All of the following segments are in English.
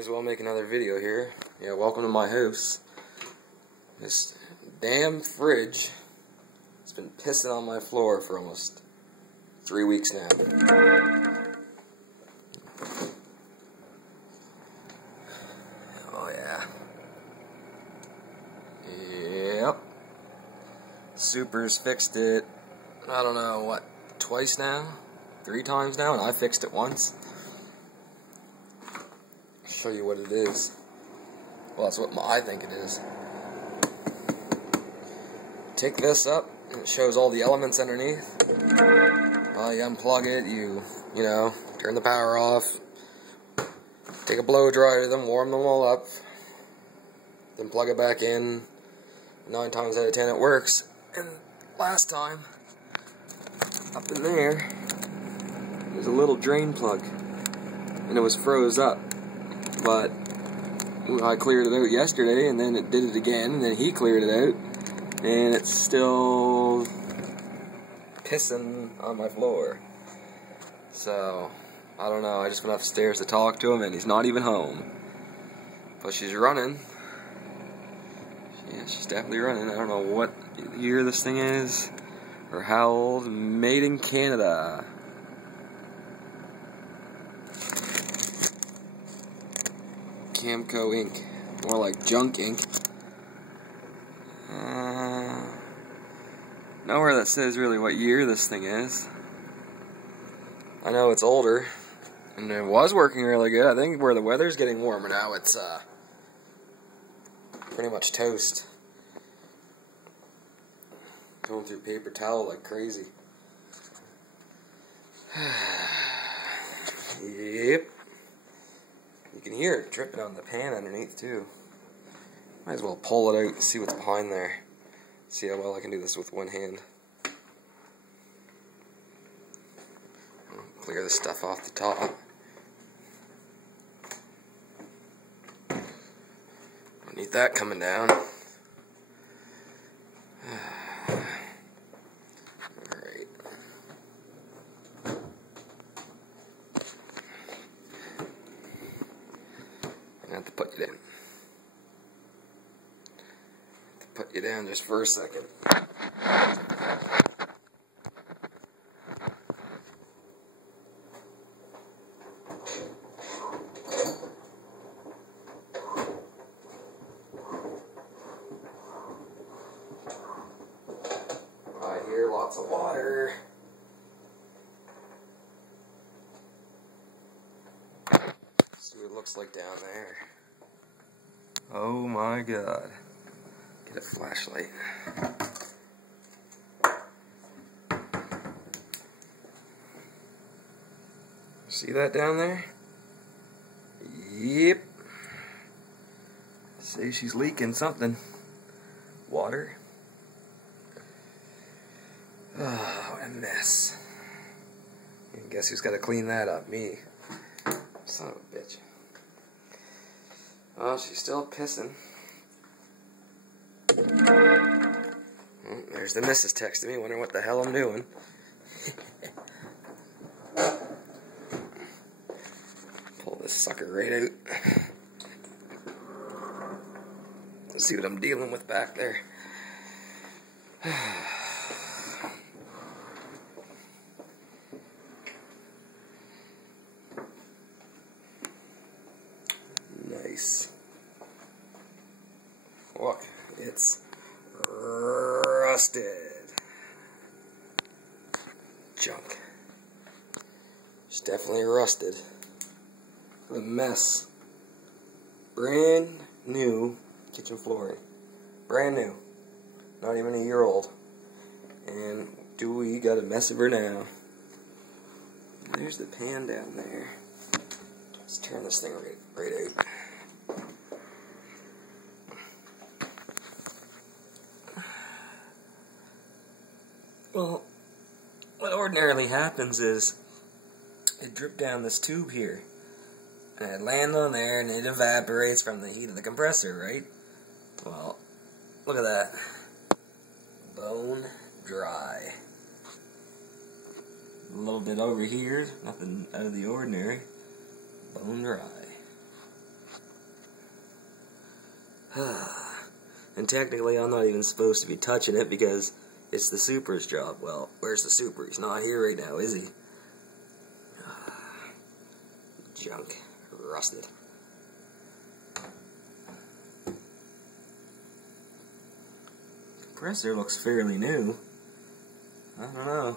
as well make another video here. Yeah, welcome to my house. This damn fridge has been pissing on my floor for almost 3 weeks now. Oh yeah. Yep. Super's fixed it, I don't know, what, twice now? 3 times now, and I fixed it once. Show you what it is. Well, that's what I think it is. Take this up, and it shows all the elements underneath. Well, you unplug it, you know, turn the power off, take a blow dryer to them, warm them all up, then plug it back in. 9 times out of 10 it works. And last time, up in there's a little drain plug, and it was froze up. But I cleared it out yesterday, and then it did it again, and then he cleared it out, and it's still pissing on my floor. So, I don't know, I just went upstairs to talk to him, and he's not even home. But she's running. Yeah, she's definitely running. I don't know what year this thing is, or how old. Made in Canada. Camco Inc. More like Junk Inc. Nowhere that says really what year this thing is. I know it's older, and it was working really good. I think where the weather's getting warmer now, it's pretty much toast. Going through paper towel like crazy. Yep. You can hear it dripping on the pan underneath too. Might as well pull it out and see what's behind there. See how well I can do this with one hand. Clear the stuff off the top. Don't need that coming down. Alright. I have to put you down. Put you down just for a second. I hear lots of water. See what it looks like down there. Oh my god. Get a flashlight. See that down there? Yep. Say she's leaking something. Water. Oh, what a mess. And guess who's got to clean that up? Me. Son of a bitch. Oh, she's still pissing. There's the missus texting me, wondering what the hell I'm doing. Pull this sucker right out. Let's see what I'm dealing with back there. Nice. Look, it's rusted. Junk. It's definitely rusted. What a mess. Brand new kitchen flooring. Brand new. Not even a year old. And do we got a mess of her now. There's the pan down there. Let's turn this thing right out. Well, what ordinarily happens is it dripped down this tube here, and it lands on there, and it evaporates from the heat of the compressor, right? Well, look at that. Bone dry. A little bit over here, nothing out of the ordinary. Bone dry. And technically I'm not even supposed to be touching it because it's the super's job. Well, where's the super? He's not here right now, is he? Junk. Rusted. Compressor looks fairly new. I don't know.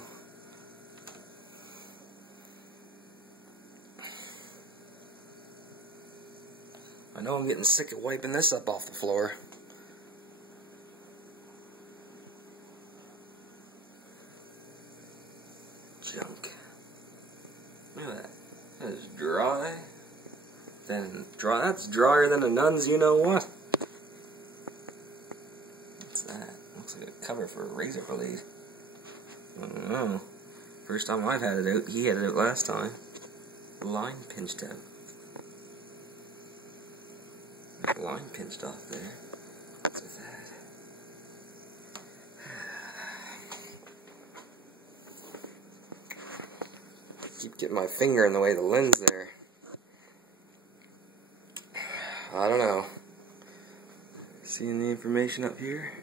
I know I'm getting sick of wiping this up off the floor. Junk. Look at that. That is dry. That's drier than a nun's you-know-what. What's that? Looks like a cover for a razor blade. I don't know. First time I've had it out. He had it out last time. Line pinched out. Line pinched off there. What's with that? Keep getting my finger in the way of the lens there. I don't know. Seeing the information up here?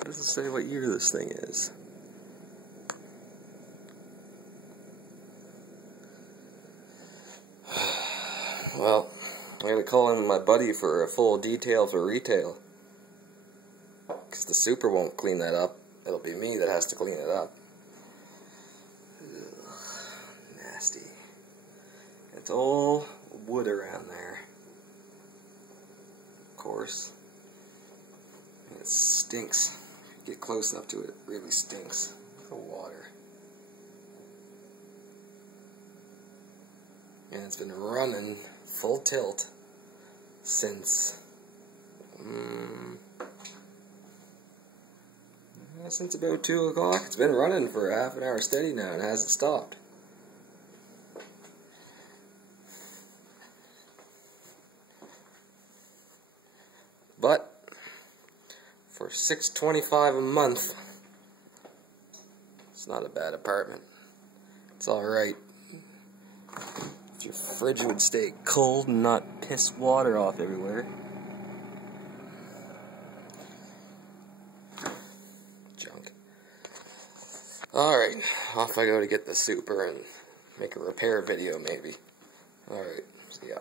It doesn't say what year this thing is. Well, I gotta call in my buddy for a full detail for retail. Because the super won't clean that up. It'll be me that has to clean it up. Ugh, nasty. It's all wood around there. Of course. And it stinks. Get close enough to it, it really stinks. The water. And it's been running full tilt since since about 2 o'clock. It's been running for half an hour steady now and hasn't stopped. But for $625 a month, it's not a bad apartment. It's alright. If your fridge would stay cold and not piss water off everywhere. Junk. Alright, off I go to get the super and make a repair video maybe. Alright, see ya.